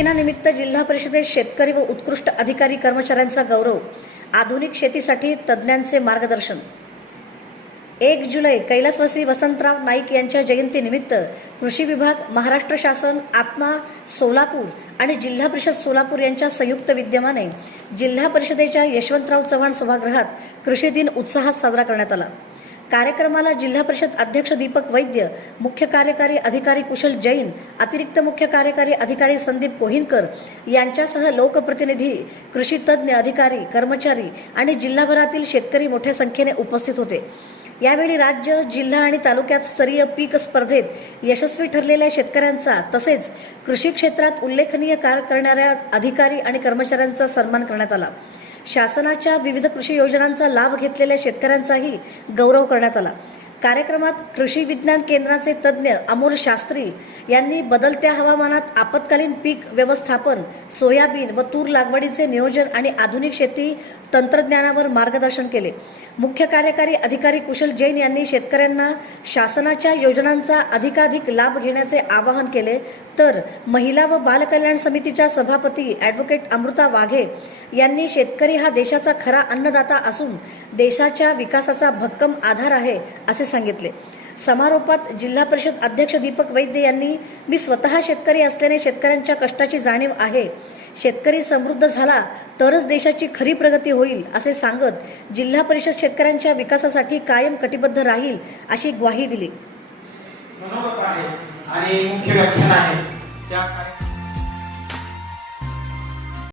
दिनानिमित्त जिल्हा परिषदेत शेतकरी व उत्कृष्ट अधिकारी कर्मचाऱ्यांचा गौरव, आधुनिक शेतीसाठी तज्ज्ञांचे मार्गदर्शन। 1 जुलै कैलासवासी वसंतराव नाईक यांच्या जयंतीनिमित्त कृषी विभाग, महाराष्ट्र शासन, आत्मा सोलापूर आणि जिल्हा परिषद सोलापूर यांच्या संयुक्त विद्यमाने जिल्हा परिषदेच्या यशवंतराव चव्हाण सभागृहात कृषी दिन उत्साहात साजरा करण्यात आला। कार्यक्रमाला जिल्हा परिषद अध्यक्ष दीपक वैद्य, मुख्य कार्यकारी अधिकारी कुशल जैन, अतिरिक्त मुख्य कार्यकारी अधिकारी संदीप कोहिनकर यांच्यासह लोकप्रतिनिधी, कृषी तज्ज्ञ, अधिकारी, कर्मचारी आणि जिल्हाभरातील शेतकरी मोठ्या संख्येने उपस्थित होते। यावेळी राज्य, जिल्हा आणि तालुक्यात स्तरीय पीक स्पर्धेत यशस्वी ठरलेल्या शेतकऱ्यांचा तसेच कृषी क्षेत्रात उल्लेखनीय कार्य करणाऱ्या अधिकारी आणि कर्मचाऱ्यांचा सन्मान करण्यात आला। शासनाच्या विविध कृषी योजनांचा लाभ घेतलेल्या शेतकऱ्यांचाही गौरव करण्यात आला। कार्यक्रमात कृषी विज्ञान केंद्राचे तज्ज्ञ अमोल शास्त्री यांनी बदलत्या हवामानात आपत्कालीन पीक व्यवस्थापन, सोयाबीन व तूर लागवडीचे नियोजन आणि आधुनिक शेती तंत्रज्ञानावर मार्गदर्शन केले। मुख्य कार्यकारी अधिकारी कुशल जैन यांनी शेतकऱ्यांना शासनाच्या योजनांचा अधिकाधिक लाभ घेण्याचे आवाहन केले, तर महिला व बाल कल्याण समितीच्या सभापती ॲडव्होकेट अमृता वाघे यांनी शेतकरी हा देशाचा खरा अन्नदाता असून देशाच्या विकासाचा भक्कम आधार आहे असे सांगितले। समारोपात जिल्हा परिषद अध्यक्ष दीपक वैद्य यांनी मी स्वतः शेतकरी असल्याने शेतकऱ्यांच्या कष्टाची जाणीव आहे, शेतकरी समृद्ध झाला तरच देशाची खरी प्रगती होईल असे सांगत जिल्हा परिषद शेतकऱ्यांच्या विकासासाठी कायम कटिबद्ध राहील अशी ग्वाही दिली। आणि मुख्य व्याख्यान आहे त्या